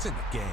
It's in the game.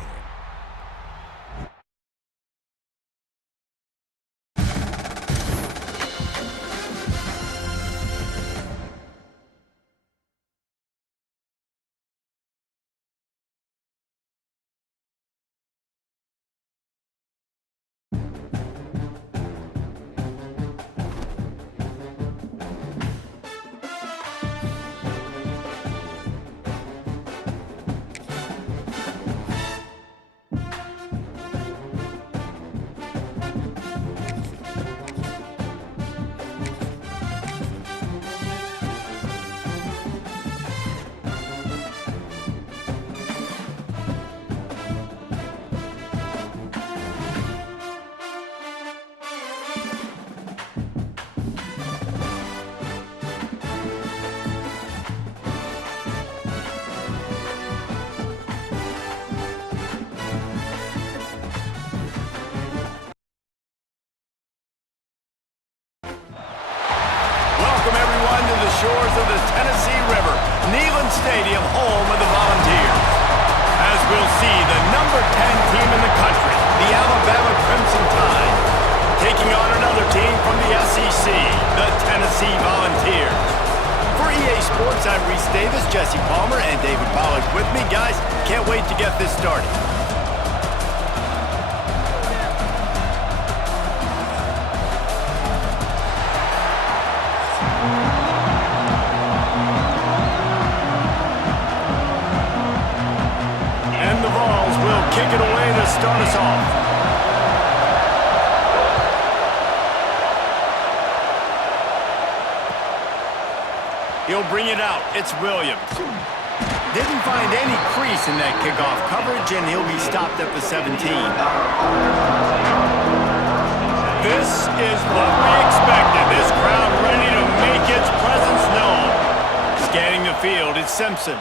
Welcome everyone to the shores of the Tennessee River, Neyland Stadium, home of the Volunteers. As we'll see, the number 10 team in the country, the Alabama Crimson Tide, taking on another team from the SEC, the Tennessee Volunteers. For EA Sports, I'm Reese Davis, Jesse Palmer, and David Pollack with me. Guys, can't wait to get this started. And the Vols will kick it away to start us off. He'll bring it out. It's Williams. Didn't find any crease in that kickoff coverage, and he'll be stopped at the 17. This is what we expected. This crowd ready to make its presence known. Scanning the field, it's Simpson.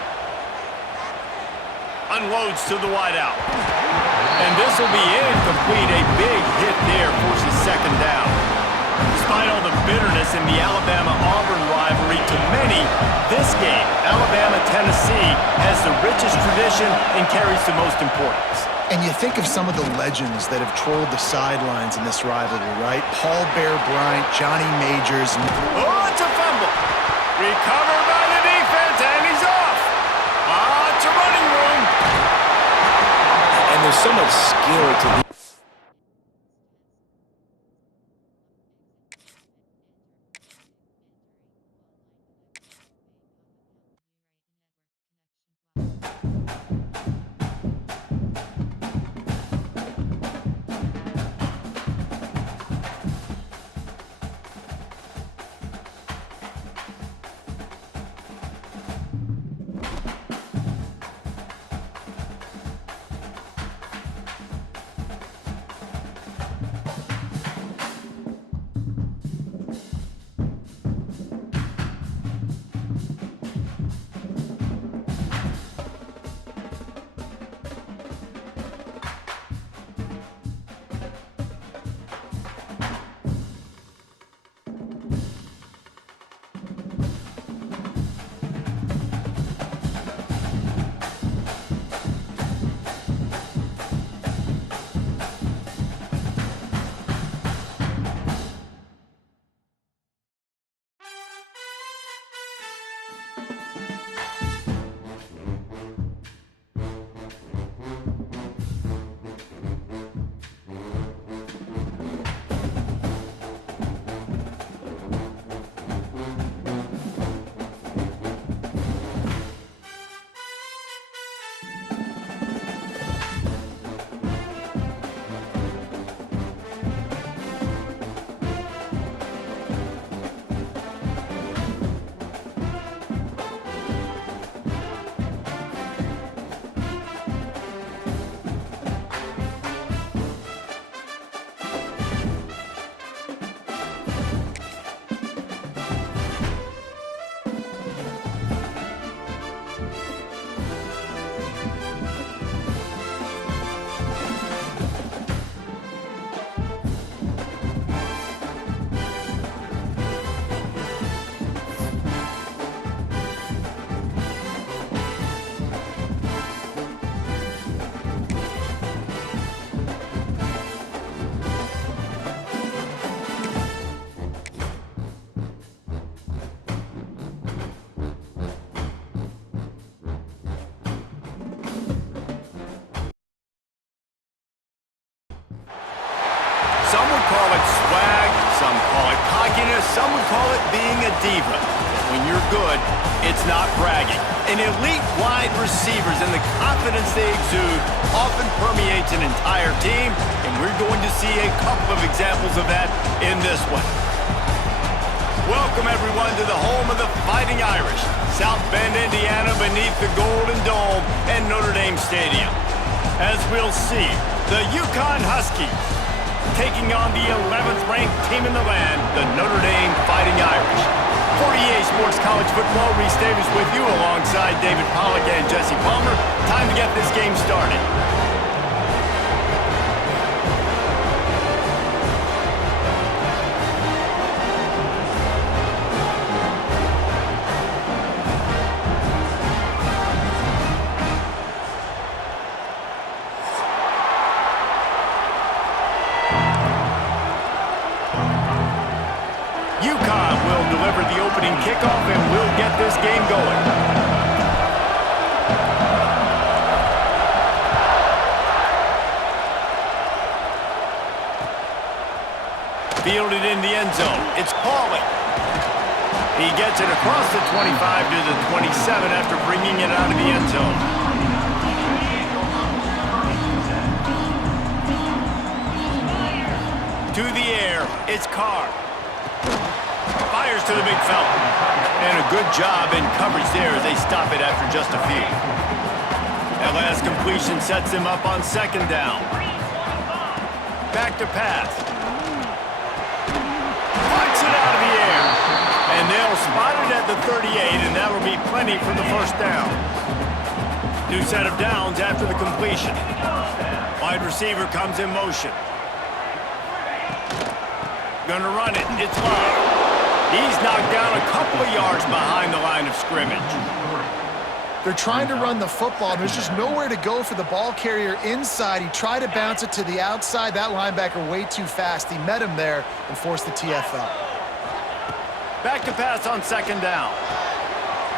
Unloads to the wideout. And this will be incomplete. A big hit there forces second down. Despite all the bitterness in the Alabama-Auburn rivalry, to many, this game, Alabama-Tennessee, has the richest tradition and carries the most importance. And you think of some of the legends that have trolled the sidelines in this rivalry, right? Paul Bear Bryant, Johnny Majors. Oh, it's a fumble. Recovered by the defense, and he's off. It's a running room. And there's so much skill to the some would call it being a diva. When you're good, it's not bragging. And elite wide receivers and the confidence they exude often permeates an entire team, and we're going to see a couple of examples of that in this one. Welcome, everyone, to the home of the Fighting Irish, South Bend, Indiana, beneath the Golden Dome and Notre Dame Stadium. As we'll see, the Yukon Huskies taking on the 11th ranked team in the land, the Notre Dame Fighting Irish. For EA Sports College Football, Reese Davis with you alongside David Pollack and Jesse Palmer. Time to get this game started. UConn will deliver the opening kickoff and will get this game going. Fielded in the end zone. It's Pauly. He gets it across the 25 to the 27 after bringing it out of the end zone. To the air, it's Carr. Fires to the big fella. And a good job in coverage there as they stop it after just a few. That last completion sets him up on second down. Back to pass. Punts it out of the air. And they'll spot it at the 38, and that'll be plenty for the first down. New set of downs after the completion. Wide receiver comes in motion. Gonna run it. It's Love. He's knocked down a couple of yards behind the line of scrimmage. They're trying to run the football. There's just nowhere to go for the ball carrier inside. He tried to bounce it to the outside. That linebacker way too fast. He met him there and forced the TFL. Back to pass on second down.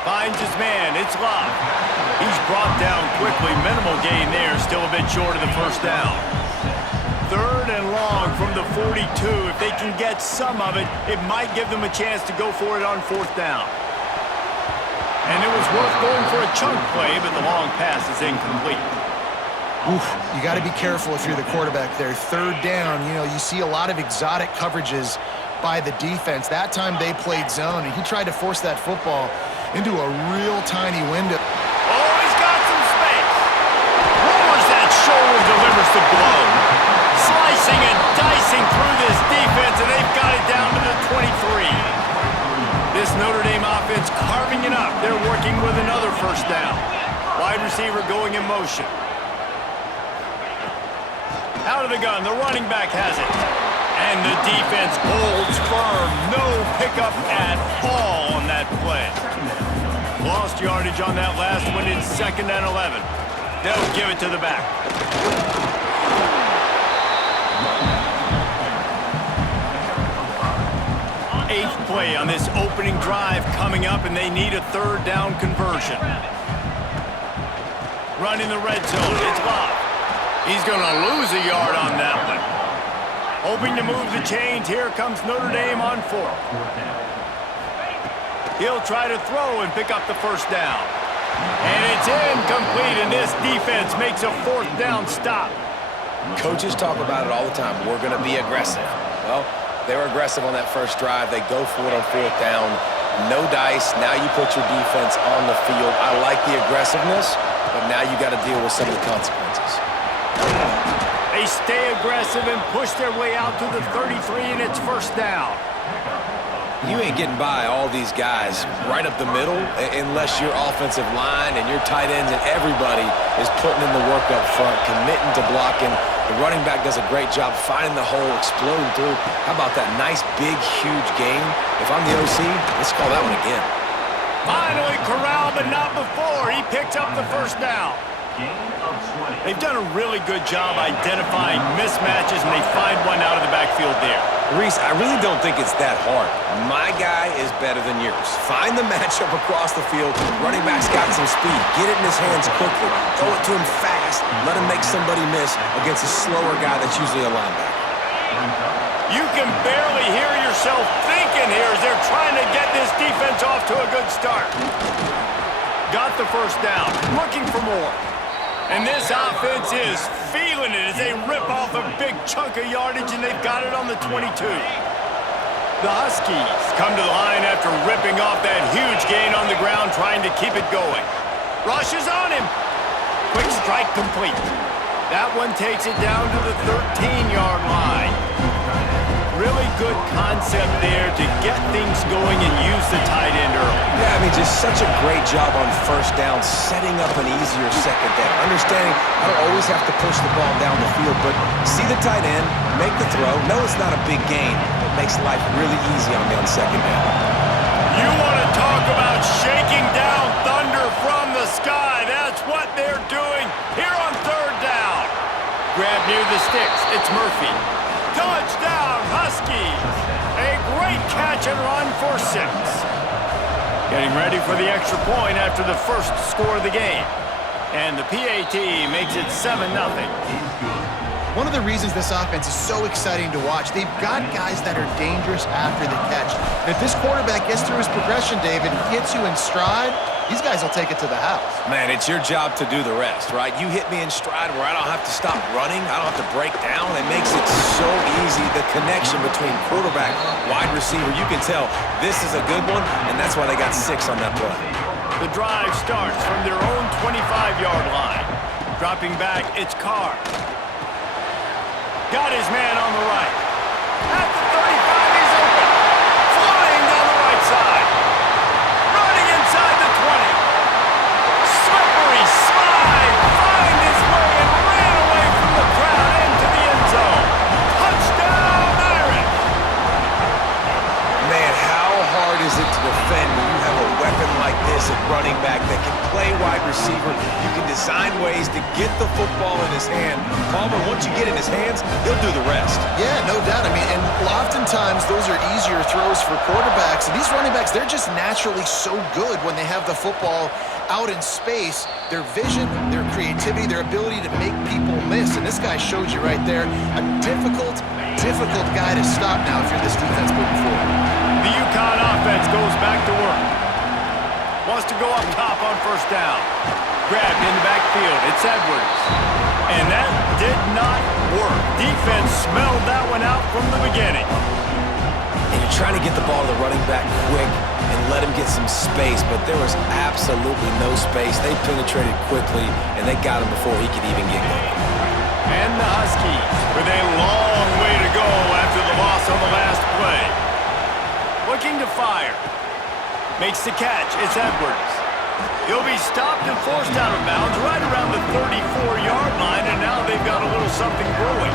Finds his man. It's Love. He's brought down quickly. Minimal gain there. Still a bit short of the first down. Third and long from the 42. If they can get some of it, it might give them a chance to go for it on fourth down. And it was worth going for a chunk play, but the long pass is incomplete. Oof, you got to be careful if you're the quarterback there. Third down, you see a lot of exotic coverages by the defense. That time they played zone, and he tried to force that football into a real tiny window. Oh, he's got some space. Lowers that shoulder, delivers the blow. Slicing and dicing through this defense, and they've got it down to the 23. This Notre Dame offense carving it up. They're working with another first down. Wide receiver going in motion. Out of the gun, the running back has it. And the defense holds firm. No pickup at all on that play. Lost yardage on that last one. It's 2nd and 11. They'll give it to the back. Eighth play on this opening drive coming up, and they need a third down conversion. Running the red zone, it's Love. He's going to lose a yard on that one. Hoping to move the chains, here comes Notre Dame on fourth. He'll try to throw and pick up the first down. And it's incomplete, and this defense makes a fourth down stop. Coaches talk about it all the time. We're going to be aggressive. Well, they were aggressive on that first drive. They go for it on fourth down. No dice. Now you put your defense on the field. I like the aggressiveness, but now you got to deal with some of the consequences. They stay aggressive and push their way out to the 33, and it's first down. You ain't getting by all these guys right up the middle unless your offensive line and your tight ends and everybody is putting in the work up front, committing to blocking. The running back does a great job finding the hole, exploding through. How about that nice, big, huge gain? If I'm the OC, let's call that one again. Finally corralled, but not before. He picks up the first down. They've done a really good job identifying mismatches, and they find one out of the backfield there. Reese, I really don't think it's that hard. My guy is better than yours. Find the matchup across the field. Running back's got some speed. Get it in his hands quickly. Throw it to him fast. Let him make somebody miss against a slower guy that's usually a linebacker. You can barely hear yourself thinking here as they're trying to get this defense off to a good start. Got the first down, looking for more. And this offense is feeling it as they rip off a big chunk of yardage, and they've got it on the 22. The Huskies come to the line after ripping off that huge gain on the ground, trying to keep it going. Rush is on him. Quick strike complete. That one takes it down to the 13-yard line. Really good concept there to get things going and use the tight end early. Yeah, I mean, just such a great job on first down, setting up an easier second down. Understanding I don't always have to push the ball down the field, but see the tight end, make the throw. No, it's not a big gain. It makes life really easy on me on second down. You want to talk about shaking down thunder from the sky. That's what they're doing here on third down. Grab near the sticks. It's Murphy. Touchdown, Huskies! A great catch and run for 6. Getting ready for the extra point after the first score of the game. And the PAT makes it 7-0. One of the reasons this offense is so exciting to watch, they've got guys that are dangerous after the catch. And if this quarterback gets through his progression, David, and hits you in stride, these guys will take it to the house. Man, it's your job to do the rest, right? You hit me in stride where I don't have to stop running. I don't have to break down. It makes it so easy. The connection between quarterback, wide receiver, you can tell this is a good one, and that's why they got 6 on that play. The drive starts from their own 25-yard line. Dropping back, it's Carr. Got his man on the right. At the 35, he's open. Flying down the right side. Running inside the 20. Slippery slide. Find his way and ran away from the crowd into the end zone. Touchdown, Irish. Man, how hard is it to defend when you have a weapon like this at running back that can play wide receiver? You can design ways to get the football in his hand. Palmer, once you get in his hands, he'll do the rest. Yeah, no doubt. I mean, and oftentimes those are easier throws for quarterbacks. And these running backs, they're just naturally so good when they have the football out in space. Their vision, their creativity, their ability to make people miss. And this guy showed you right there, a difficult guy to stop now if you're this defense moving forward. The UConn offense goes back to work. Wants to go up top on first down. Grabbed in the backfield. It's Edwards. And that did not work. Defense smelled that one out from the beginning. And you're trying to get the ball to the running back quick and let him get some space, but there was absolutely no space. They penetrated quickly, and they got him before he could even get going. And the Huskies with a long way to go after the loss on the last play. Looking to fire. Makes the catch. It's Edwards. He'll be stopped and forced out of bounds right around the 34-yard line, and now they've got a little something brewing.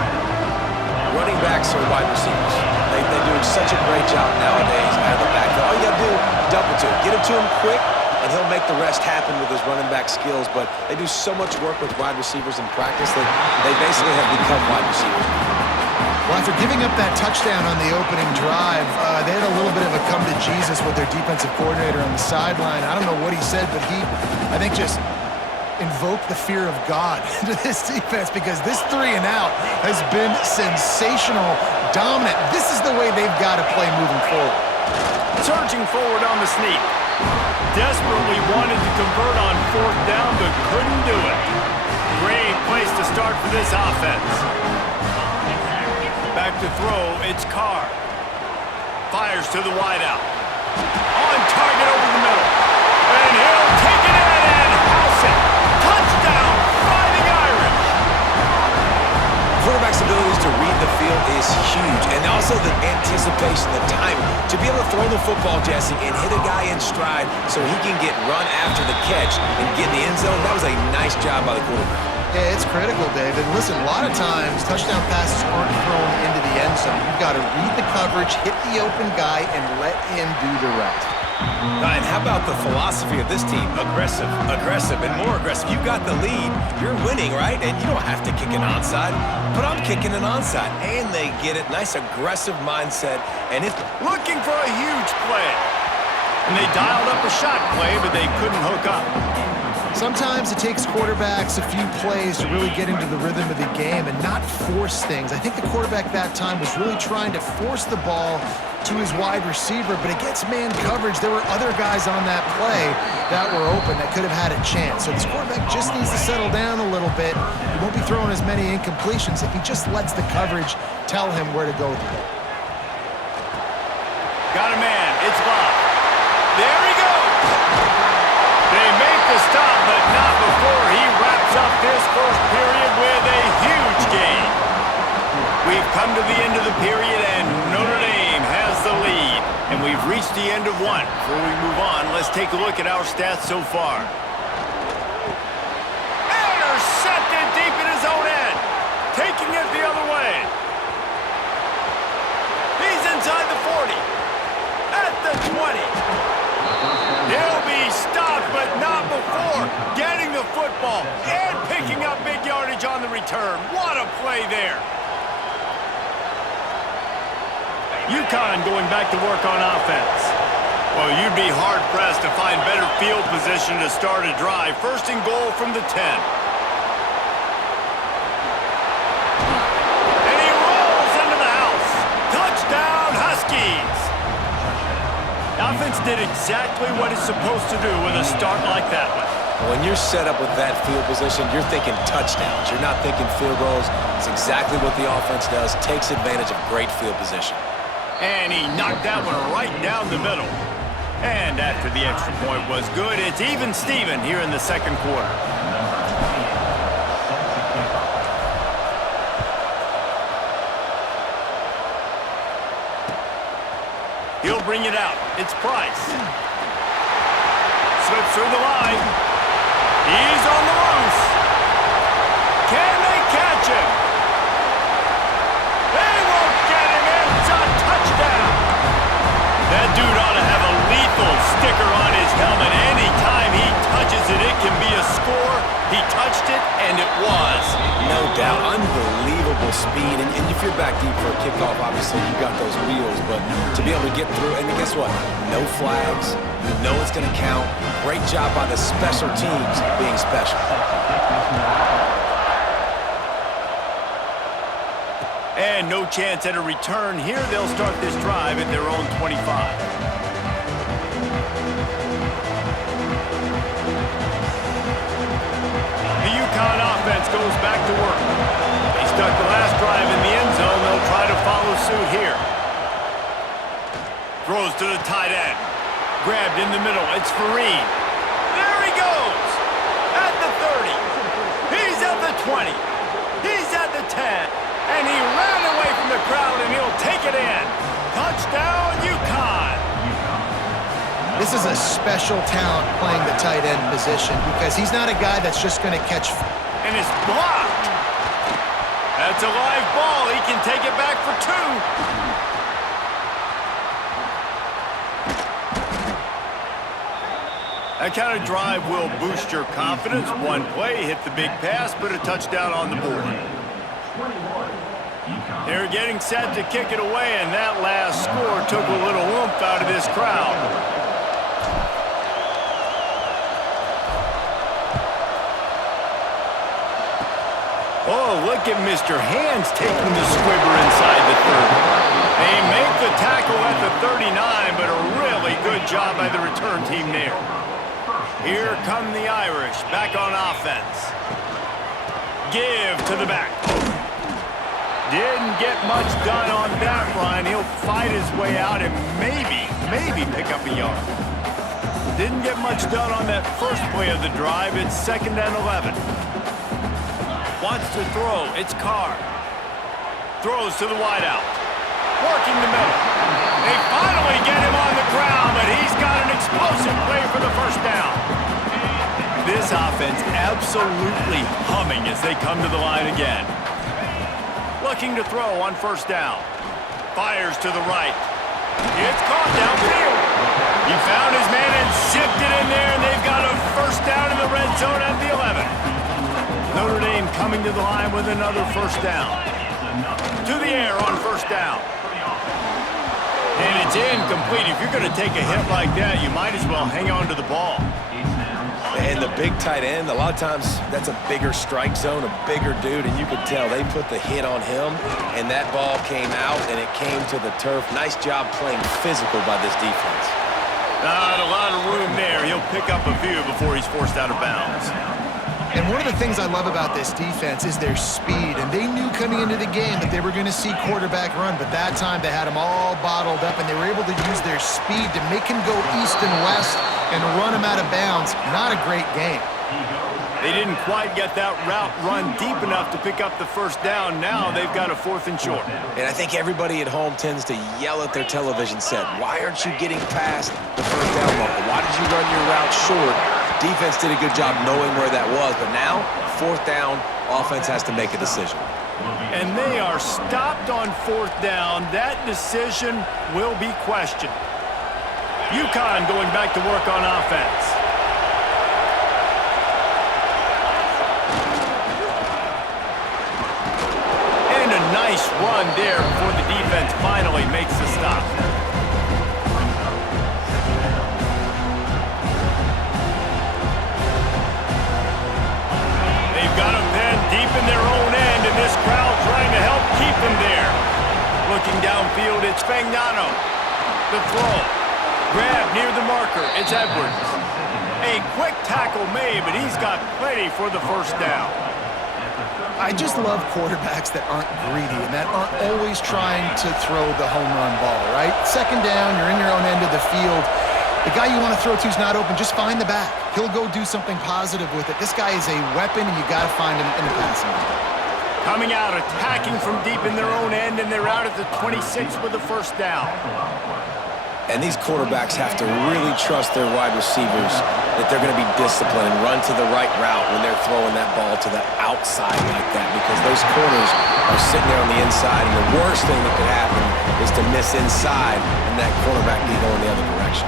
Running backs are wide receivers. They're doing such a great job nowadays out of the backfield. All you got to do, dump it to him. Get it to him quick, and he'll make the rest happen with his running back skills. But they do so much work with wide receivers in practice that they basically have become wide receivers. Well, after giving up that touchdown on the opening drive, they had a little bit of a come to Jesus with their defensive coordinator on the sideline. I don't know what he said, but he, I think, just invoked the fear of God into this defense because this 3 and out has been sensational, dominant. This is the way they've got to play moving forward. Surging forward on the sneak. Desperately wanted to convert on fourth down, but couldn't do it. Great place to start for this offense. Back to throw, it's Carr. Fires to the wideout. On target over the middle. And he'll take it in and house it. Touchdown, Fighting Irish. Quarterback's abilities to read the field is huge, and also the anticipation, the timing. To be able to throw the football, Jesse, and hit a guy in stride so he can get run after the catch and get in the end zone, that was a nice job by the quarterback. Yeah, it's critical, David. Listen, a lot of times touchdown passes aren't thrown into the end zone. You've got to read the coverage, hit the open guy, and let him do the rest. And how about the philosophy of this team? Aggressive, aggressive, and more aggressive. You've got the lead. You're winning, right? And you don't have to kick an onside, but I'm kicking an onside. And they get it. Nice aggressive mindset. And it's looking for a huge play. And they dialed up a shot play, but they couldn't hook up. Sometimes it takes quarterbacks a few plays to really get into the rhythm of the game and not force things. I think the quarterback that time was really trying to force the ball to his wide receiver, but against man coverage, there were other guys on that play that were open that could have had a chance. So this quarterback just needs to settle down a little bit. He won't be throwing as many incompletions if he just lets the coverage tell him where to go with the ball. Got a man. It's Bob. There he goes. They make the stop, but not before he wraps up this first period with a huge gain. We've come to the end of the period, and Notre Dame has the lead. And we've reached the end of one. Before we move on, let's take a look at our stats so far. Intercepted deep in his own end. Taking it the other way. He's inside the 40. At the 20. He'll be stopped, but not before getting the football and picking up big yardage on the return. What a play there. UConn going back to work on offense. Well, you'd be hard-pressed to find better field position to start a drive. First and goal from the 10. And he rolls into the house. Touchdown, Huskies. The offense did exactly what it's supposed to do with a start like that one. When you're set up with that field position, you're thinking touchdowns. You're not thinking field goals. It's exactly what the offense does. Takes advantage of great field position. And he knocked that one right down the middle. And after the extra point was good, it's even Steven here in the second quarter. He'll bring it out. It's Price. Slips through the line. He's on the loose. Can they catch him? They won't get him. It's a touchdown. That dude ought to have a lethal sticker on his helmet. Anytime he touches it, it can be a score. He touched it, and it was. No doubt. Unbelievable speed. And if you're back deep for a kickoff, obviously you got those wheels. But to be able to get through, and guess what? No flags. You know it's going to count. Great job by the special teams being special. And no chance at a return here. They'll start this drive at their own 25. The UConn offense goes back to work. They stuck the last drive in the end zone. They'll try to follow suit here. Throws to the tight end. Grabbed in the middle. It's Fareed. There he goes. At the 30. He's at the 20. He's at the 10. And he ran away from the crowd, and he'll take it in. Touchdown, UConn. This is a special talent playing the tight end position because he's not a guy that's just going to catch. And it's blocked. That's a live ball. He can take it back for two. That kind of drive will boost your confidence. One play, hit the big pass, put a touchdown on the board. They're getting set to kick it away, and that last score took a little oomph out of this crowd. Oh, look at Mr. Hands taking the squibber inside the 30. They make the tackle at the 39, but a really good job by the return team there. Here come the Irish, back on offense. Give to the back. Didn't get much done on that run. He'll fight his way out and maybe pick up a yard. Didn't get much done on that first play of the drive. It's 2nd and 11. Wants to throw. It's Carr. Throws to the wideout. Working the middle. They finally get him on the ground, but he's got an explosive play for the first down. This offense absolutely humming as they come to the line again. Looking to throw on first down. Fires to the right. It's caught downfield. He found his man and zipped it in there, and they've got a first down in the red zone at the 11. Notre Dame coming to the line with another first down. To the air on first down. And it's incomplete. If you're going to take a hit like that, you might as well hang on to the ball. And the big tight end, a lot of times that's a bigger strike zone, a bigger dude, and you could tell they put the hit on him, and that ball came out, and it came to the turf. Nice job playing physical by this defense. Not a lot of room there. He'll pick up a few before he's forced out of bounds. And one of the things I love about this defense is their speed. And they knew coming into the game that they were going to see quarterback run, but that time they had him all bottled up, and they were able to use their speed to make him go east and west and run him out of bounds. Not a great game. They didn't quite get that route run deep enough to pick up the first down. Now they've got a 4th and short. And I think everybody at home tends to yell at their television set, why aren't you getting past the first down marker? Why did you run your route short? Defense did a good job knowing where that was, but now, 4th down, offense has to make a decision. And they are stopped on 4th down. That decision will be questioned. UConn going back to work on offense. And a nice run there before the defense finally makes the stop. Got him pinned deep in their own end, and this crowd trying to help keep him there. Looking downfield, it's Fagnano. The throw. Grab near the marker. It's Edwards. A quick tackle made, but he's got plenty for the first down. I just love quarterbacks that aren't greedy and that aren't always trying to throw the home run ball, right? 2nd down, you're in your own end of the field. The guy you want to throw to is not open. Just find the back. He'll go do something positive with it. This guy is a weapon, and you got to find him in the passing game. Coming out, attacking from deep in their own end, and they're out at the 26 with the first down. And these quarterbacks have to really trust their wide receivers that they're going to be disciplined and run to the right route when they're throwing that ball to the outside like that, because those corners are sitting there on the inside, and the worst thing that could happen is to miss inside and that quarterback be going the other direction.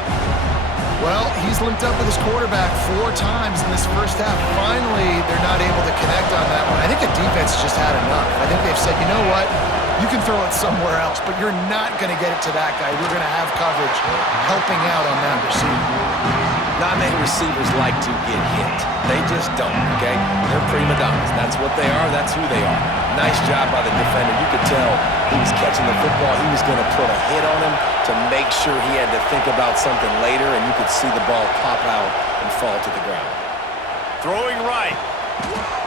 Well, he's limped up with his quarterback 4 times in this first half. Finally, they're not able to connect on that one. I think the defense just had enough. I think they've said, you know what? You can throw it somewhere else, but you're not going to get it to that guy. We're going to have coverage helping out on that receiver. Not many receivers like to get hit. They just don't, okay? They're prima donnas. That's what they are. That's who they are. Nice job by the defender. You could tell he was catching the football. He was going to put a hit on him to make sure he had to think about something later, and you could see the ball pop out and fall to the ground. Throwing right.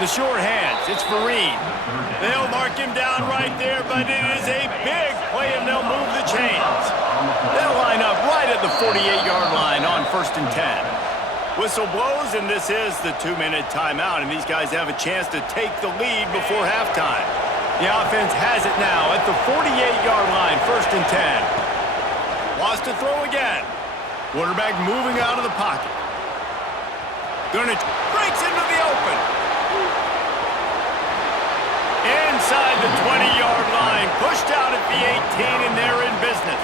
The short hands. It's Vereen. They'll mark him down right there, but it is a big play, and they'll move the chains. They'll line up right at the 48-yard line on 1st and 10. Whistle blows, and this is the 2-minute timeout, and these guys have a chance to take the lead before halftime. The offense has it now at the 48-yard line, 1st and 10. Wants to throw again. Quarterback moving out of the pocket. Gurnich breaks into the open. Inside the 20-yard line, pushed out at the 18, and they're in business.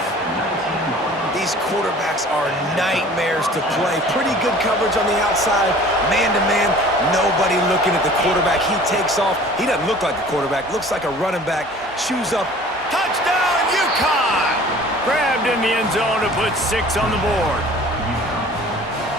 These quarterbacks are nightmares to play. Pretty good coverage on the outside, man-to-man. Nobody looking at the quarterback. He takes off. He doesn't look like a quarterback. Looks like a running back. Chews up. Touchdown, UConn! Grabbed in the end zone to put 6 on the board.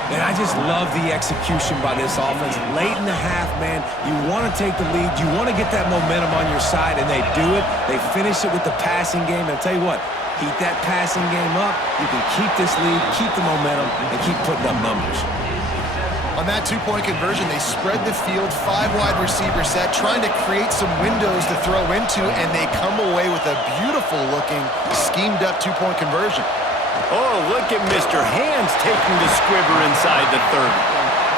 And I just love the execution by this offense. Late in the half, man, you want to take the lead. You want to get that momentum on your side, and they do it. They finish it with the passing game. And I'll tell you what, keep that passing game up. You can keep this lead, keep the momentum, and keep putting up numbers. On that 2-point conversion, they spread the field, 5 wide receiver set, trying to create some windows to throw into, and they come away with a beautiful-looking, schemed-up 2-point conversion. Oh, look at Mr. Hands taking the squibber inside the 30.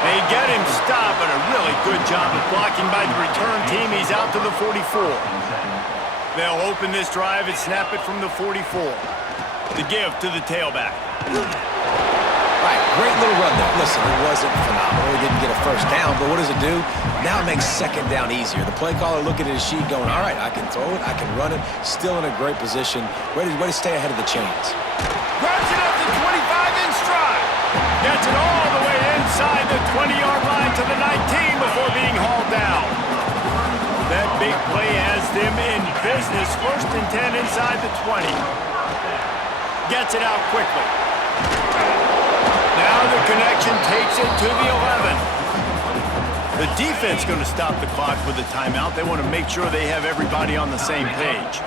They get him stopped, but a really good job of blocking by the return team. He's out to the 44. They'll open this drive and snap it from the 44. The give to the tailback. Right, great little run there. Listen, it wasn't phenomenal. He didn't get a first down, but what does it do? Now it makes 2nd down easier. The play caller looking at his sheet going, all right, I can throw it, I can run it. Still in a great position. Ready to stay ahead of the chains. Grabs it up to 25 in stride. Gets it all the way inside the 20-yard line to the 19 before being hauled down. That big play has them in business. 1st and 10 inside the 20. Gets it out quickly. Now the connection to takes it to the 11. The defense going to stop the clock with a timeout. They want to make sure they have everybody on the same page.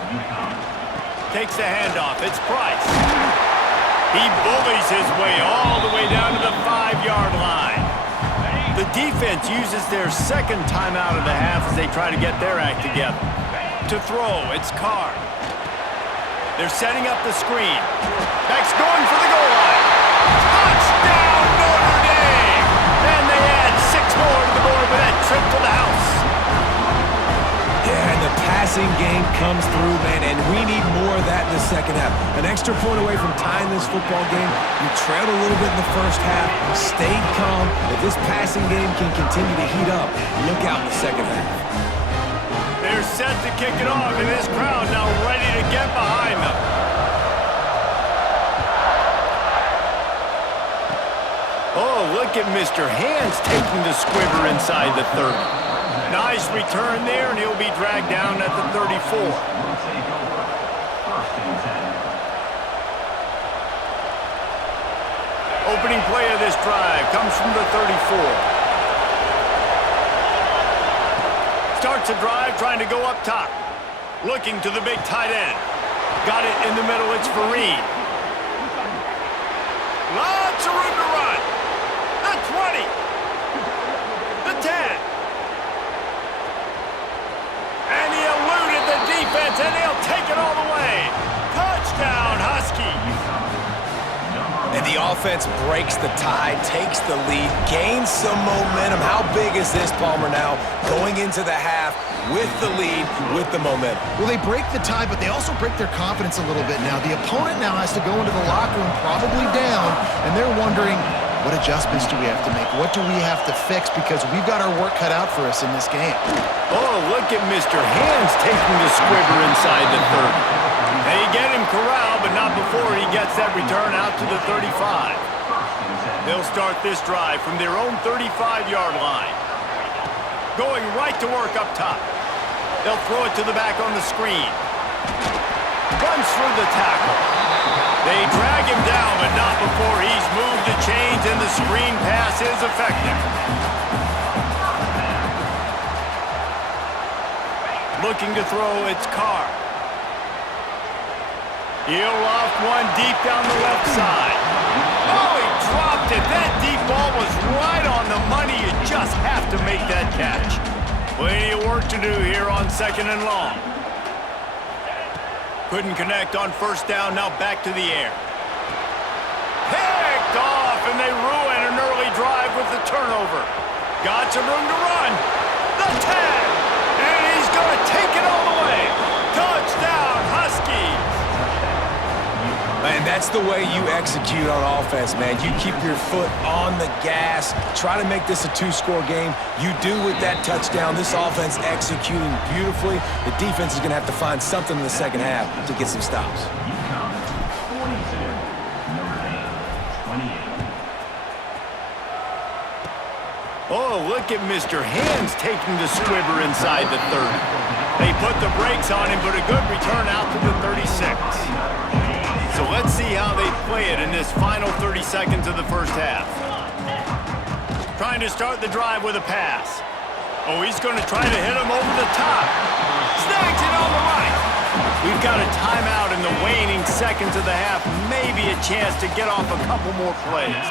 Takes the handoff. It's Price. He bullies his way all the way down to the 5-yard line. The defense uses their second timeout of the half as they try to get their act together. To throw, it's Carr. They're setting up the screen. Beck's going for the goal line. Touchdown, Notre Dame! And they add 6 more to the board with that trip to the house. Yeah, and the passing game comes through, man, and we need more of that in the second half. An extra point away from tying this football game. You trailed a little bit in the first half, stayed calm. If this passing game can continue to heat up, look out in the second half. They're set to kick it off, and this crowd now ready to get behind them. Oh, look at Mr. Hands taking the squibber inside the 30. Nice return there, and he'll be dragged down at the 34. Opening play of this drive comes from the 34. Starts a drive trying to go up top. Looking to the big tight end. Got it in the middle, it's Fareed. Lots of room to run. The 20. The 10. And he eluded the defense, and he'll take it all the way. Touchdown, Huskies. And the offense breaks the tie, takes the lead, gains some momentum. How big is this, Palmer, now? Going into the half with the lead, with the momentum. Well, they break the tie, but they also break their confidence a little bit now. The opponent now has to go into the locker room probably down, and they're wondering, what adjustments do we have to make? What do we have to fix? Because we've got our work cut out for us in this game. Oh, look at Mr. Hands taking the squibber inside the 30. They get him corralled, but not before he gets that return out to the 35. They'll start this drive from their own 35-yard line. Going right to work up top. They'll throw it to the back on the screen. Runs through the tackle. They drag him down, but not before he's moved the chains, and the screen pass is effective. Looking to throw, it's Carr. He'll loft one deep down the left side. Oh, he dropped it. That deep ball was right on the money. You just have to make that catch. Plenty of work to do here on 2nd and long. Couldn't connect on first down. Now back to the air. Picked off, and they ruin an early drive with the turnover. Got some room to run. The 10. And he's going to take it all the way. Touchdown, Huskies. And that's the way you execute on offense, man. You keep your foot on the gas. Try to make this a 2-score game. You do with that touchdown. This offense executing beautifully. The defense is going to have to find something in the second half to get some stops. Oh, look at Mr. Hands taking the squibber inside the 30. They put the brakes on him, but a good return out to the 36. So let's see how they play it in this final 30 seconds of the first half. Trying to start the drive with a pass. Oh, he's going to try to hit him over the top. Snags it on the right. We've got a timeout in the waning seconds of the half. Maybe a chance to get off a couple more plays.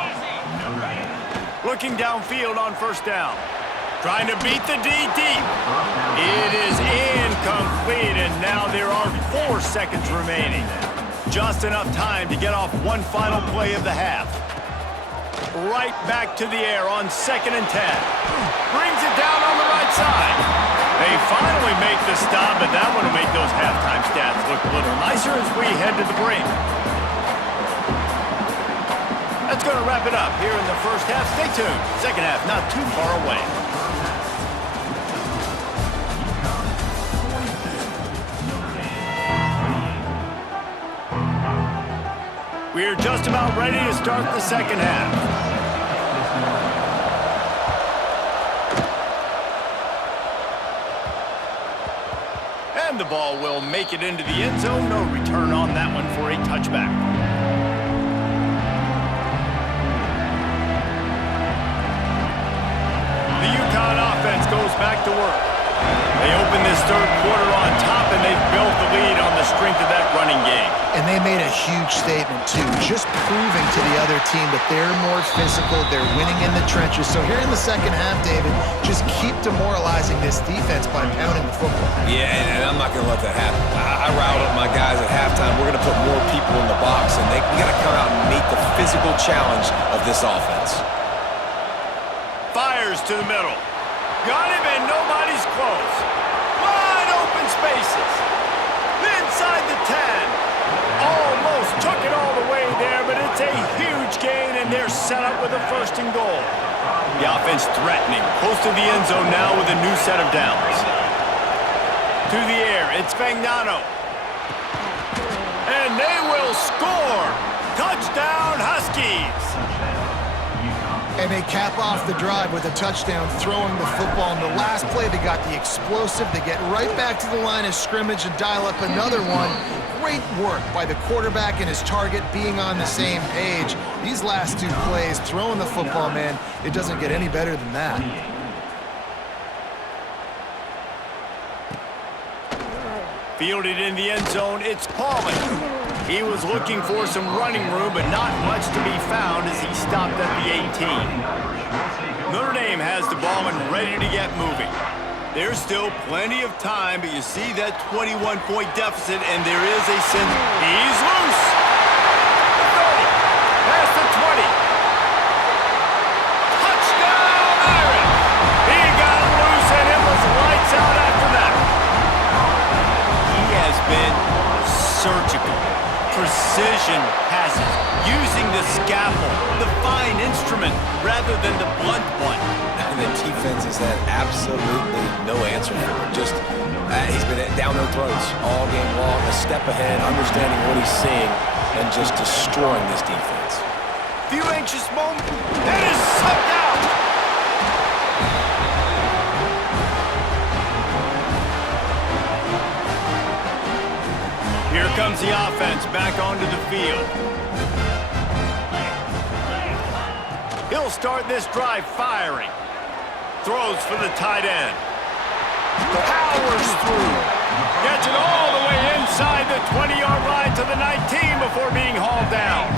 Looking downfield on first down. Trying to beat the D deep. It is incomplete, and now there are 4 seconds remaining. Just enough time to get off one final play of the half. Right back to the air on 2nd and 10. Brings it down on the right side. They finally make the stop, but that one will make those halftime stats look a little nicer as we head to the break. That's going to wrap it up here in the first half. Stay tuned. Second half not too far away. We're just about ready to start the second half. And the ball will make it into the end zone. No return on that one for a touchback. back to work. They open this third quarter on top, and they've built the lead on the strength of that running game. And they made a huge statement, too, just proving to the other team that they're more physical, they're winning in the trenches. So here in the second half, David, just keep demoralizing this defense by pounding the football. Yeah, and I'm not going to let that happen. I riled up my guys at halftime. We're going to put more people in the box, and we got to come out and meet the physical challenge of this offense. Fires to the middle. Got him, and nobody's close. Wide open spaces. Inside the 10. Almost took it all the way there, but it's a huge gain, and they're set up with a first and goal. The offense threatening. Close to the end zone now with a new set of downs. To the air, it's Fagnano. And they will score. Touchdown, Huskies. And they cap off the drive with a touchdown, throwing the football. In the last play, they got the explosive. They get right back to the line of scrimmage and dial up another one. Great work by the quarterback and his target being on the same page. These last two plays, throwing the football, man, it doesn't get any better than that. Fielded in the end zone, it's Paulin. He was looking for some running room, but not much to be found as he stopped at the 18. Notre Dame has the ball and ready to get moving. There's still plenty of time, but you see that 21-point deficit, and there is a sense he's loose. 30, past the 20. Touchdown, Irish! He got loose, and it was lights out after that. He has been surgical. Precision passes, using the scalpel, the fine instrument, rather than the blunt one. And the defense has had absolutely no answer for it. Just, he's been down their throats all game long, a step ahead, understanding what he's seeing, and just destroying this defense. Few anxious moments, and is sucked out. Here comes the offense back onto the field. He'll start this drive firing. Throws for the tight end. Powers through. Gets it all the way inside the 20-yard line to the 19 before being hauled down.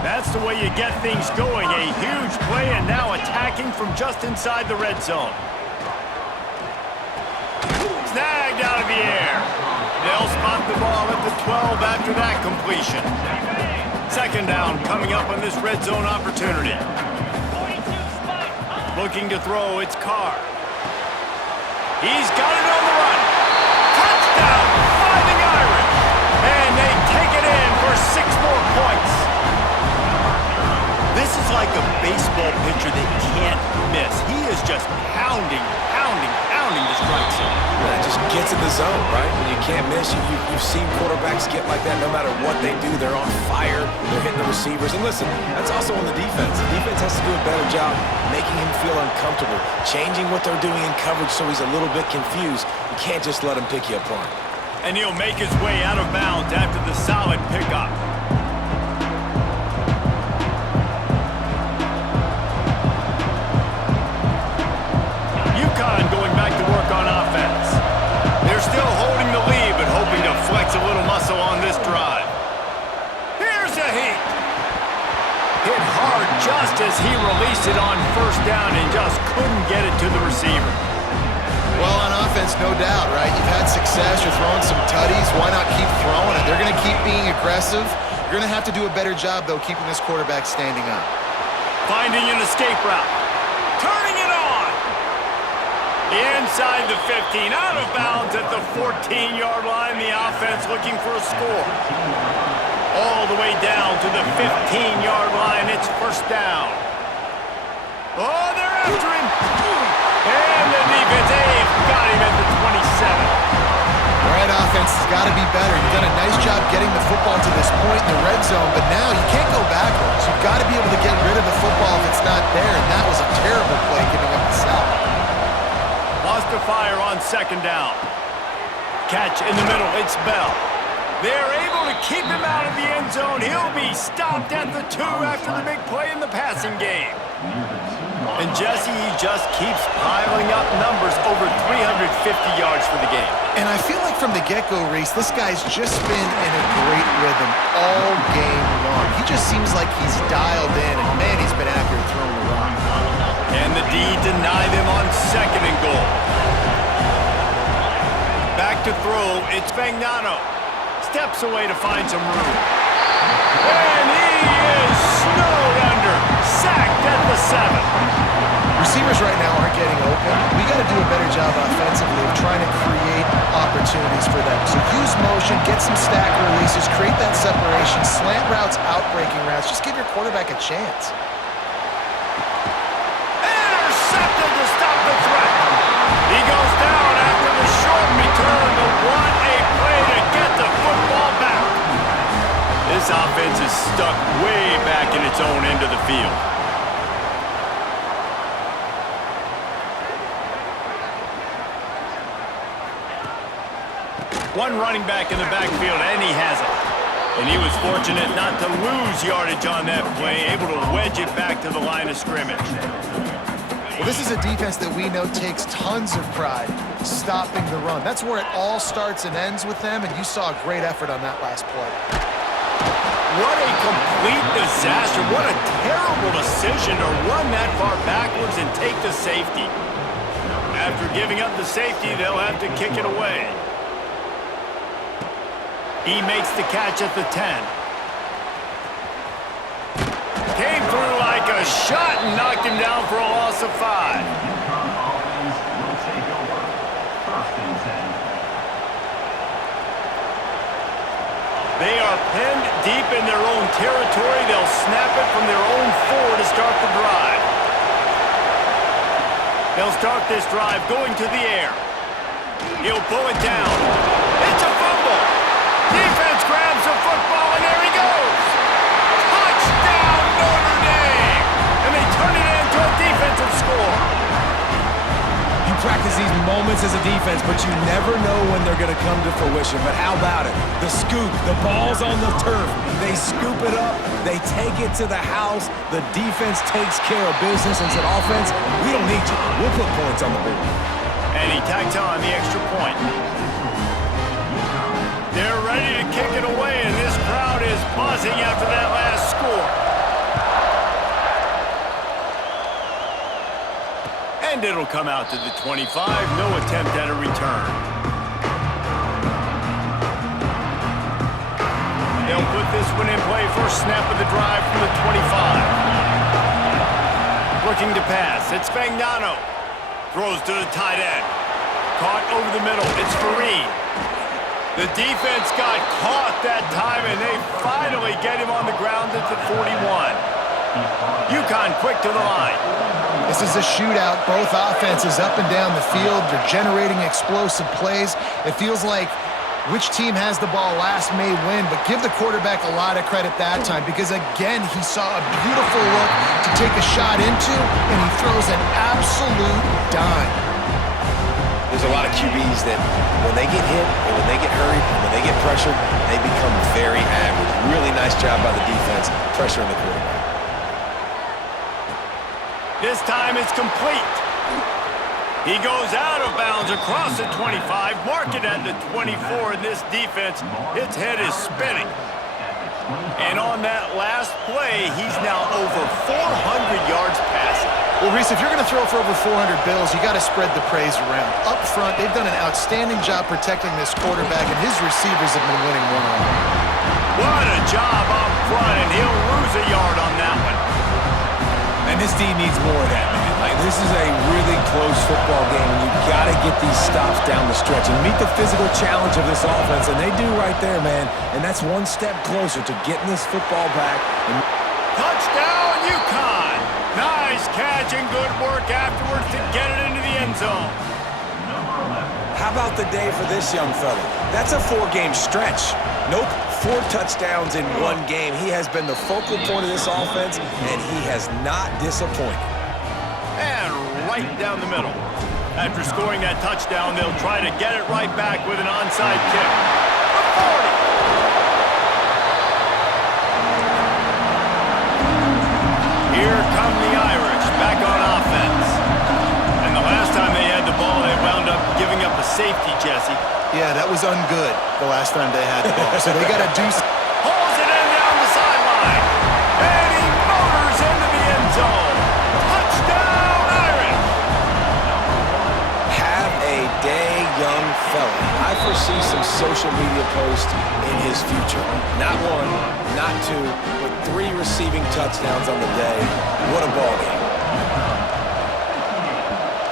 That's the way you get things going. A huge play and now attacking from just inside the red zone. Snagged out of the air. They'll spot the ball at the 12 after that completion. Second down coming up on this red zone opportunity. Looking to throw, it's Carr. He's got it on the run. Touchdown, Fighting Irish. And they take it in for 6 more points. This is like a baseball pitcher that can't miss. He is just pounding the strike zone. Yeah, it just gets in the zone, right? When you can't miss, you've seen quarterbacks get like that no matter what they do. They're on fire. They're hitting the receivers. And listen, that's also on the defense. The defense has to do a better job making him feel uncomfortable, changing what they're doing in coverage so he's a little bit confused. You can't just let him pick you apart. And he'll make his way out of bounds after the solid pickup. UConn going back to work on offense. They're still holding the lead, but hoping to flex a little muscle on this drive. Here's a heat. Hit hard just as he released it on first down and just couldn't get it to the receiver. Well, on offense, no doubt, right? You've had success. You're throwing some tutties. Why not keep throwing it? They're going to keep being aggressive. You're going to have to do a better job, though, keeping this quarterback standing up. Finding an escape route. Turning it on. Inside the 15, out of bounds at the 14-yard line. The offense looking for a score. All the way down to the 15-yard line. It's first down. Oh, they're after him. And the defense, they've got him at the 27. All right, offense has got to be better. You've done a nice job getting the football to this point in the red zone, but now you can't go backwards. You've got to be able to get rid of the football if it's not there, and that was a terrible play giving up the sack. Lost to fire on second down. Catch in the middle, it's Bell. They're able to keep him out of the end zone. He'll be stopped at the 2 after the big play in the passing game. And Jesse, he just keeps piling up numbers over 350 yards for the game. And I feel like from the get-go, Reese, this guy's just been in a great rhythm all game long. He just seems like he's dialed in, and man, he's been accurate throwing the rock. And the D deny them on 2nd and goal. Back to throw, it's Fagnano. Steps away to find some room. And he is snowed under. Sacked at the 7. Receivers right now aren't getting open. We got to do a better job offensively of trying to create opportunities for them. So use motion, get some stack releases, create that separation, slant routes, out-breaking routes. Just give your quarterback a chance. Intercepted to stop the threat. He goes down after the short return, but what a play to get the football back. This offense is stuck way back in its own end of the field. One running back in the backfield, and he has it. And he was fortunate not to lose yardage on that play, able to wedge it back to the line of scrimmage. Well, this is a defense that we know takes tons of pride stopping the run. That's where it all starts and ends with them, and you saw a great effort on that last play. What a complete disaster. What a terrible decision to run that far backwards and take the safety. After giving up the safety, they'll have to kick it away. He makes the catch at the 10. Came through like a shot and knocked him down for a loss of 5. They are pinned deep in their own territory. They'll snap it from their own 4 to start the drive. They'll start this drive going to the air. He'll pull it down. It's a fumble. Defense grabs the football, and there he goes. Touchdown, Notre Dame. And they turn it into a defensive score. You practice these moments as a defense, but you never know when they're going to come to fruition. But how about it? The scoop, the ball's on the turf. They scoop it up. They take it to the house. The defense takes care of business and said, offense, we don't need you. We'll put points on the board. And he tacks on the extra point. They're ready to kick it away, and this crowd is buzzing after that last score. And it'll come out to the 25. No attempt at a return. They'll put this one in play. First snap of the drive from the 25. Looking to pass. It's Fagnano. Throws to the tight end. Caught over the middle. It's Fareed. The defense got caught that time, and they finally get him on the ground at the 41. UConn quick to the line. This is a shootout. Both offenses up and down the field. They're generating explosive plays. It feels like which team has the ball last may win, but give the quarterback a lot of credit that time because, again, he saw a beautiful look to take a shot into, and he throws an absolute dime. There's a lot of QBs that when they get hit and when they get hurried and when they get pressured, they become very average. Really nice job by the defense pressuring the quarterback. This time it's complete. He goes out of bounds across the 25, mark it at the 24, and this defense, its head is spinning. And on that last play, he's now over 400 yards passing. Well, Reese, if you're going to throw for over 400 bills, you got to spread the praise around. Up front, they've done an outstanding job protecting this quarterback, and his receivers have been winning one-on-one. What a job up front, and he'll lose a yard on that one. And this team needs more of that, man. Like, this is a really close football game, and you've got to get these stops down the stretch and meet the physical challenge of this offense, and they do right there, man. And that's one step closer to getting this football back. Touchdown, UConn! Nice catch and good work afterwards to get it into the end zone. How about the day for this young fella? That's a 4-game stretch. Nope, 4 touchdowns in 1 game. He has been the focal point of this offense, and he has not disappointed. And right down the middle. After scoring that touchdown, they'll try to get it right back with an onside kick. A 40. Here come the Irish back on offense. safety, Jesse. Yeah, that was ungood the last time they had the ball. So they got to do something. Hauls it in down the sideline. And he motors into the end zone. Touchdown, Irish. Have a day, young fella. I foresee some social media posts in his future. Not one, not two, but 3 receiving touchdowns on the day. What a ball game.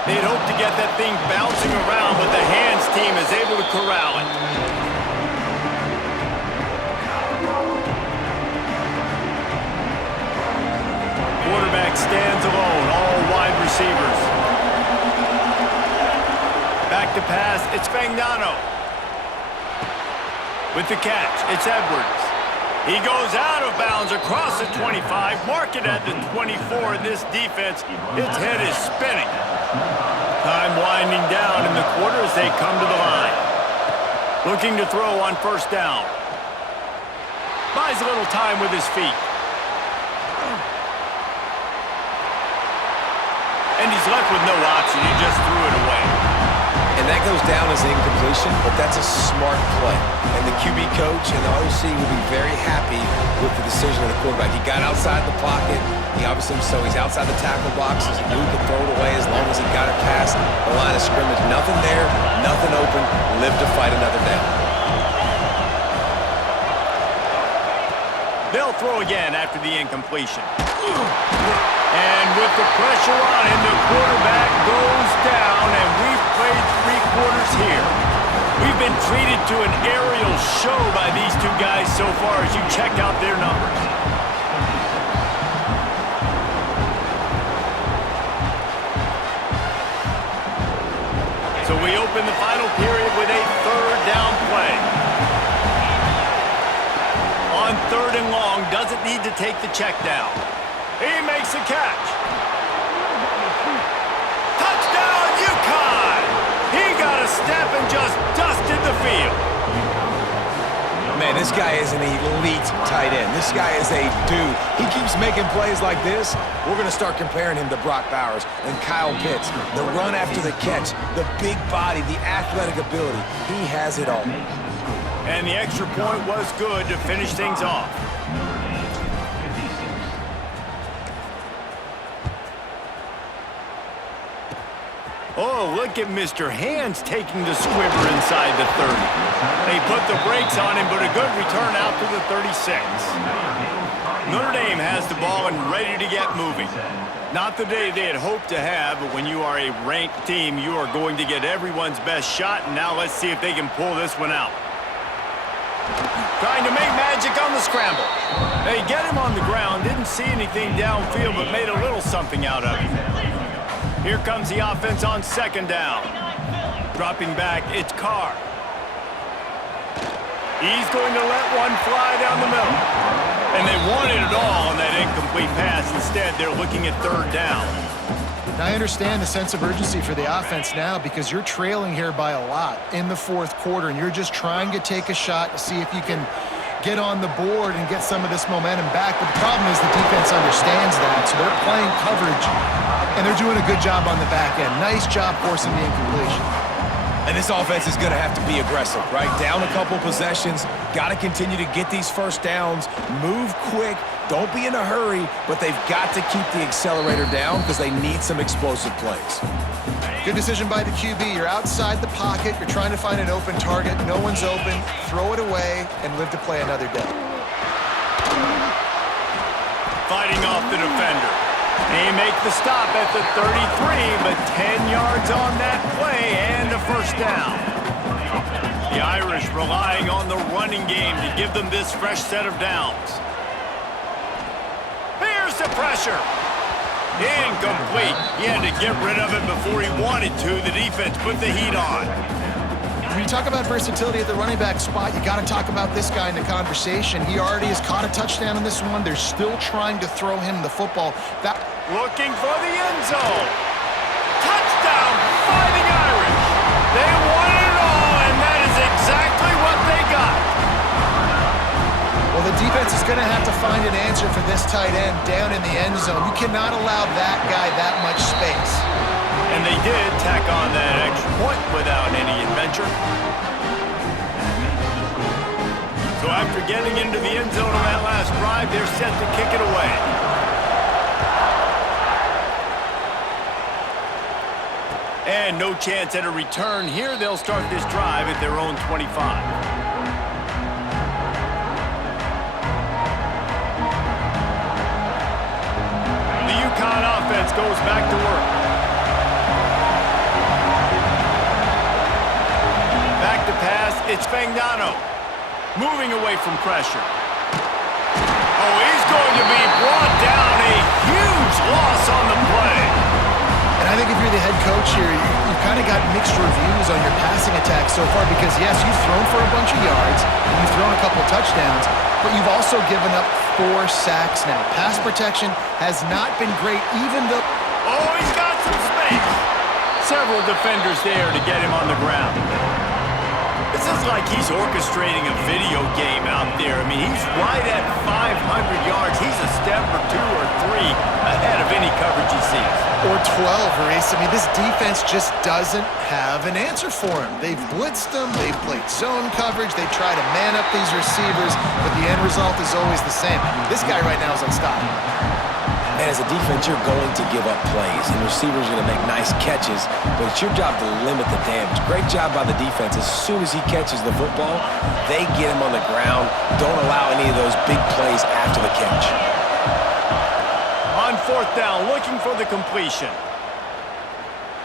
They'd hope to get that thing bouncing around, but the hands team is able to corral it. Quarterback stands alone, all wide receivers. Back to pass, it's Fagnano. With the catch, it's Edwards. He goes out of bounds across the 25, mark it at the 24, and this defense, its head is spinning. Time winding down in the quarter as they come to the line. Looking to throw on first down. Buys a little time with his feet. And he's left with no option. He just threw it away. And that goes down as an incompletion, but that's a smart play. And the QB coach and the OC will be very happy with the decision of the quarterback. He got outside the pocket. He obviously, so he's outside the tackle box. He knew he could throw it away as long as he got it past the line of scrimmage. Nothing there, nothing open. Live to fight another down. They'll throw again after the incompletion. And with the pressure on him, the quarterback goes down, and we've played 3 quarters here. We've been treated to an aerial show by these 2 guys so far as you check out their numbers. So we open the final period with a 3rd down play. On 3rd and long, doesn't need to take the check down. He makes a catch. Touchdown, UConn! He got a step and just dusted the field. Man, this guy is an elite tight end. This guy is a dude. He keeps making plays like this. We're going to start comparing him to Brock Bowers and Kyle Pitts. The run after the catch, the big body, the athletic ability. He has it all. And the extra point was good to finish things off. Oh, look at Mr. Hands taking the squibber inside the 30. They put the brakes on him, but a good return out to the 36. Notre Dame has the ball and ready to get moving. Not the day they had hoped to have, but when you are a ranked team, you are going to get everyone's best shot, and now let's see if they can pull this one out. Trying to make magic on the scramble. They get him on the ground, didn't see anything downfield, but made a little something out of it. Here comes the offense on 2nd down. Dropping back, it's Carr. He's going to let one fly down the middle. And they wanted it all on that incomplete pass. Instead, they're looking at 3rd down. Now, I understand the sense of urgency for the offense now because you're trailing here by a lot in the 4th quarter, and you're just trying to take a shot to see if you can get on the board and get some of this momentum back. But the problem is the defense understands that, so they're playing coverage, and they're doing a good job on the back end. Nice job forcing the incompletion. And this offense is going to have to be aggressive, right? Down a couple possessions, got to continue to get these first downs, move quick, don't be in a hurry, but they've got to keep the accelerator down because they need some explosive plays. Good decision by the QB. You're outside the pocket. You're trying to find an open target. No one's open. Throw it away and live to play another day. Fighting off the defender. They make the stop at the 33, but 10 yards on that play and a first down. The Irish relying on the running game to give them this fresh set of downs. Here's the pressure. Incomplete. He had to get rid of it before he wanted to. The defense put the heat on. When you talk about versatility at the running back spot, you got to talk about this guy in the conversation. He already has caught a touchdown in this one. They're still trying to throw him the football. Looking for the end zone. Touchdown, Fighting Irish. They wanted it all, and that is exactly what they got. Well, the defense is going to have to find an answer for this tight end down in the end zone. You cannot allow that guy that much space. And they did tack on that extra point without any adventure. So after getting into the end zone on that last drive, they're set to kick it away. And no chance at a return here. They'll start this drive at their own 25. The UConn offense goes back to work. Back to pass, it's Fagnano. Moving away from pressure. Oh, he's going to be brought down. A huge loss on the play. And I think if you're the head coach here, you've kind of got mixed reviews on your passing attack so far because, yes, you've thrown for a bunch of yards and you've thrown a couple touchdowns, but you've also given up 4 sacks now. Pass protection has not been great, even though... Oh, he's got some space. Several defenders there to get him on the ground. This is like he's orchestrating a video game out there. I mean, he's right at 500 yards. He's a step or 2 or 3 ahead of any coverage he sees. Or 12, Reese. I mean, this defense just doesn't have an answer for him. They've blitzed them. They've played zone coverage. They try to man up these receivers, but the end result is always the same. This guy right now is unstoppable. And as a defense, you're going to give up plays, and receivers are going to make nice catches, but it's your job to limit the damage. Great job by the defense. As soon as he catches the football, they get him on the ground. Don't allow any of those big plays after the catch. On 4th down, looking for the completion.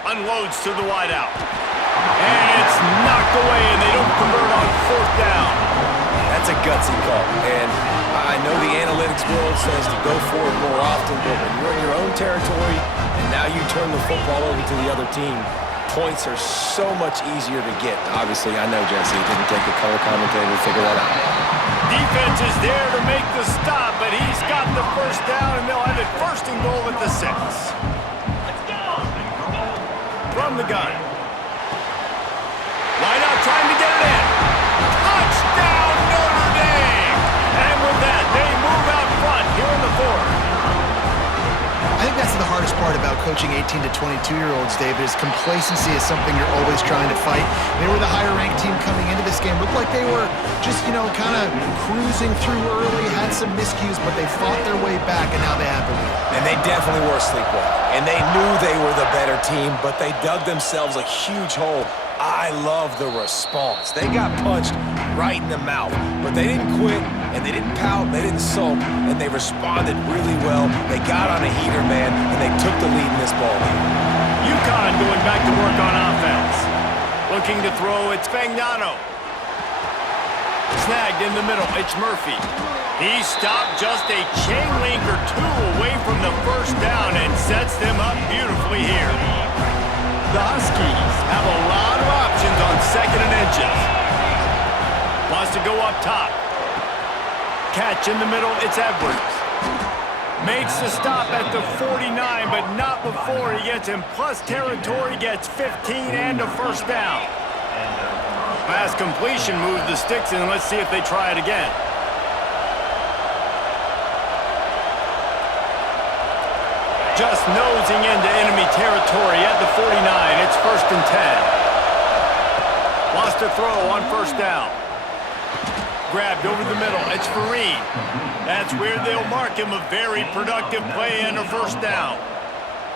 Unloads to the wideout. And it's knocked away, and they don't convert on 4th down. That's a gutsy call, and I know the analytics world says to go for it more often, but when you're in your own territory and now you turn the football over to the other team, points are so much easier to get. Obviously, I know, Jesse, it didn't take a color commentator to figure that out. Defense is there to make the stop, but he's got the 1st down, and they'll have it 1st and goal at the 6. From the gun. Line out, trying to get it in. Touchdown, Notre Dame! And with that, they move out front here in the 4th. I think that's the hardest part about coaching 18 to 22-year-olds, David, is complacency is something you're always trying to fight. They were the higher-ranked team coming into this game. Looked like they were just, kind of cruising through early, had some miscues, but they fought their way back, and now they have the lead. And they definitely were sleepwalking. And they knew they were the better team, but they dug themselves a huge hole. I love the response. They got punched right in the mouth, but they didn't quit, and they didn't pout, they didn't sulk, and they responded really well. They got on a heater, man, and they took the lead in this ball game. UConn going back to work on offense. Looking to throw, it's Fagnano. Snagged in the middle, it's Murphy. He stopped just a chain link or 2 away from the 1st down and sets them up beautifully here. The Huskies have a lot of options on 2nd and inches. Wants to go up top. Catch in the middle, it's Edwards. Makes the stop at the 49, but not before he gets in plus territory, gets 15 and a 1st down. Pass completion, moves the sticks in. Let's see if they try it again. Just nosing into enemy territory at the 49. It's 1st and 10. Wants to throw on 1st down. Grabbed over the middle. It's Fareed. That's where they'll mark him. A very productive play and a 1st down.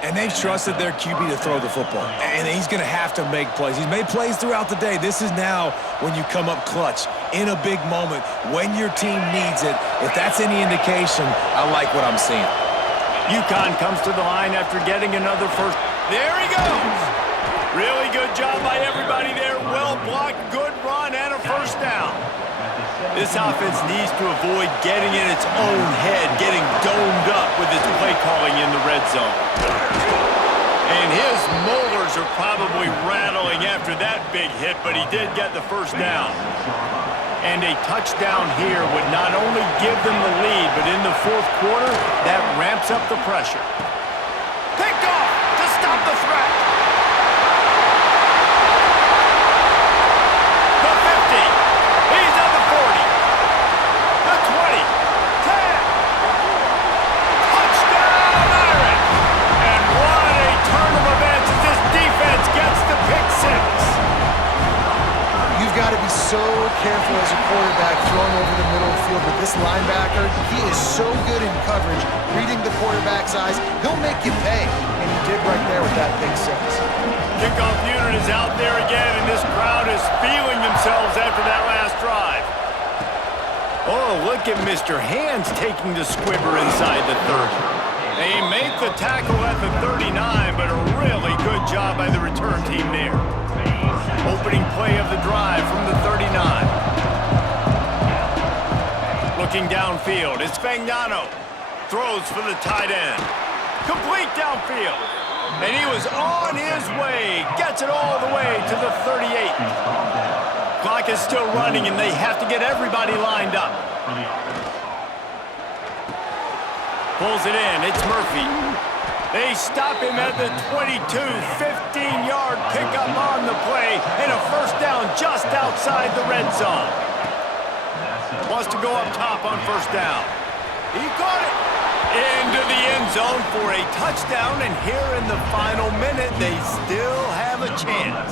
And they've trusted their QB to throw the football. And he's going to have to make plays. He's made plays throughout the day. This is now when you come up clutch in a big moment when your team needs it. If that's any indication, I like what I'm seeing. UConn comes to the line after getting another 1st. There he goes. Really good job by everybody there. Well blocked, good run, and a 1st down. This offense needs to avoid getting in its own head, getting domed up with its play calling in the red zone. And his molars are probably rattling after that big hit, but he did get the 1st down. And a touchdown here would not only give them the lead, but in the 4th quarter, that ramps up the pressure. Picked off to stop the threat. The 50. He's at the 40. The 20. 10. Touchdown, Irish. And what a turn of events as this quarterback throwing over the middle of the field with this linebacker. He is so good in coverage, reading the quarterback's eyes. He'll make you pay, and he did right there with that pick six. Kickoff unit is out there again, and this crowd is feeling themselves after that last drive. Oh, look at Mr. Hands taking the squibber inside the 30. They make the tackle at the 39, but a really good job by the return team there. Opening play of the drive from the 39. Looking downfield, it's Fagnano. Throws for the tight end. Complete downfield. And he was on his way. Gets it all the way to the 38. Clock is still running, and they have to get everybody lined up. Pulls it in. It's Murphy. They stop him at the 22. 15-yard pickup on the play, and a first down just outside the red zone. Wants to go up top on first down. He caught it. Into the end zone for a touchdown, and here in the final minute, they still have a chance.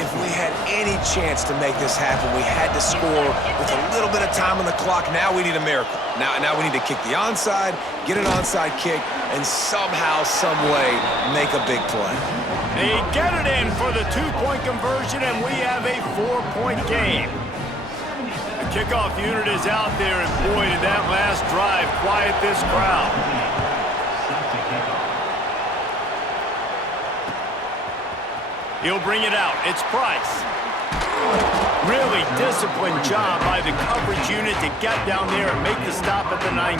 If we had any chance to make this happen, we had to score with a little bit of time on the clock. Now we need a miracle. Now we need to kick the onside, get an onside kick, and somehow, some way, make a big play. They get it in for the two-point conversion, and we have a 4-point game. The kickoff unit is out there, and boy, did that last drive quiet this crowd. He'll bring it out. It's Price. Really disciplined job by the coverage unit to get down there and make the stop at the 19.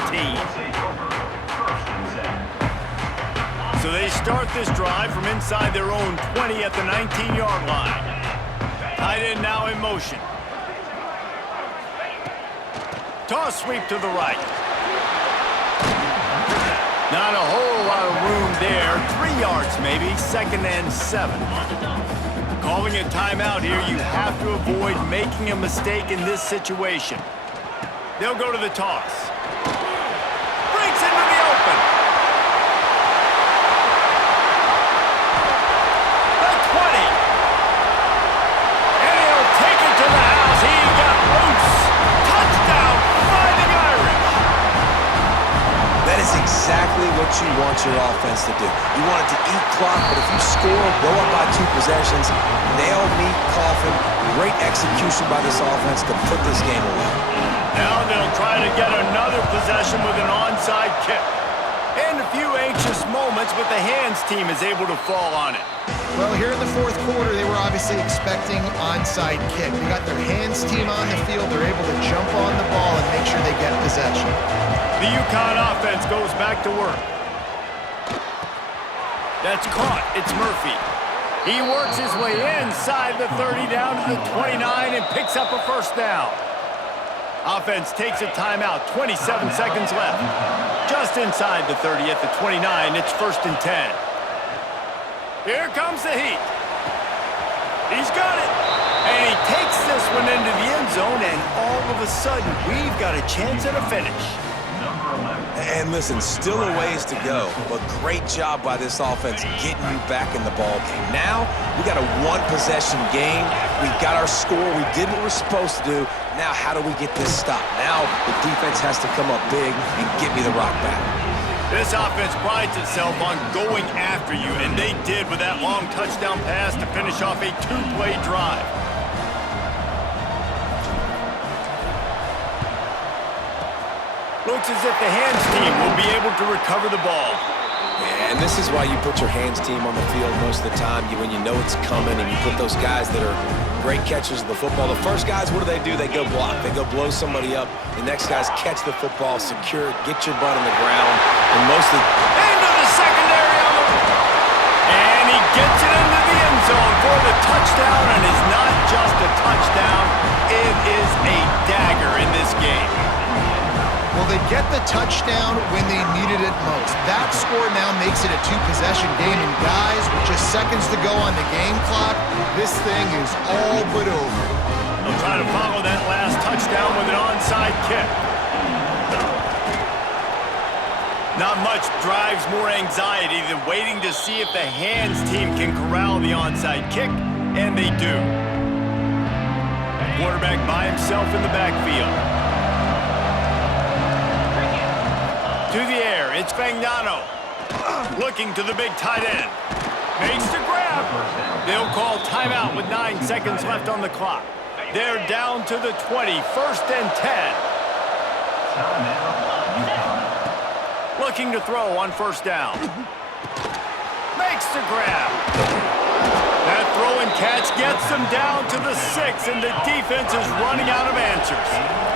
So they start this drive from inside their own 20 at the 19-yard line. Tight end now in motion. Toss sweep to the right. Not a whole lot of room there. 3 yards maybe, 2nd and 7. Calling a timeout here, you have to avoid making a mistake in this situation. They'll go to the toss. Breaks into the open. The 20. And he'll take it to the house. He got loose. Touchdown, Fighting Irish. That is exactly what you want your offense to do. You want it to eat clock, but if you score, go up by 2 possessions, nail meat coffin, great execution by this offense to put this game away. Now they'll try to get another possession with an onside kick. And a few anxious moments, but the Hands team is able to fall on it. Well, here in the fourth quarter, they were obviously expecting onside kick. They got their Hands team on the field. They're able to jump on the ball and make sure they get possession. The UConn offense goes back to work. That's caught. It's Murphy. He works his way inside the 30 down to the 29 and picks up a first down. Offense takes a timeout. 27 seconds left. Just inside the 30 at the 29. It's 1st and 10. Here comes the heat. He's got it. And he takes this one into the end zone, and all of a sudden, we've got a chance at a finish. And listen, still a ways to go, but great job by this offense getting you back in the ball game. Now, we got a 1-possession game. We got our score. We did what we're supposed to do. Now, how do we get this stop? Now, the defense has to come up big and get me the rock back. This offense prides itself on going after you, and they did with that long touchdown pass to finish off a 2-play drive. Looks as if the Hands team will be able to recover the ball. Yeah, and this is why you put your Hands team on the field most of the time, when you know it's coming, and you put those guys that are great catchers of the football. The first guys, what do? They go block. They go blow somebody up. The next guys catch the football, secure it, get your butt on the ground, and mostly into the secondary on the... And he gets it into the end zone for the touchdown, and it's not just a touchdown, it is a dagger in this game. Well, they get the touchdown when they needed it most. That score now makes it a 2-possession game, and guys, with just seconds to go on the game clock, this thing is all but over. They'll try to follow that last touchdown with an onside kick. Not much drives more anxiety than waiting to see if the Hands team can corral the onside kick, and they do. Quarterback by himself in the backfield. To the air, it's Fagnano. Looking to the big tight end. Makes the grab. They'll call timeout with 9 seconds left on the clock. They're down to the 20, 1st and 10. Looking to throw on 1st down. Makes the grab. That throw and catch gets them down to the 6, and the defense is running out of answers.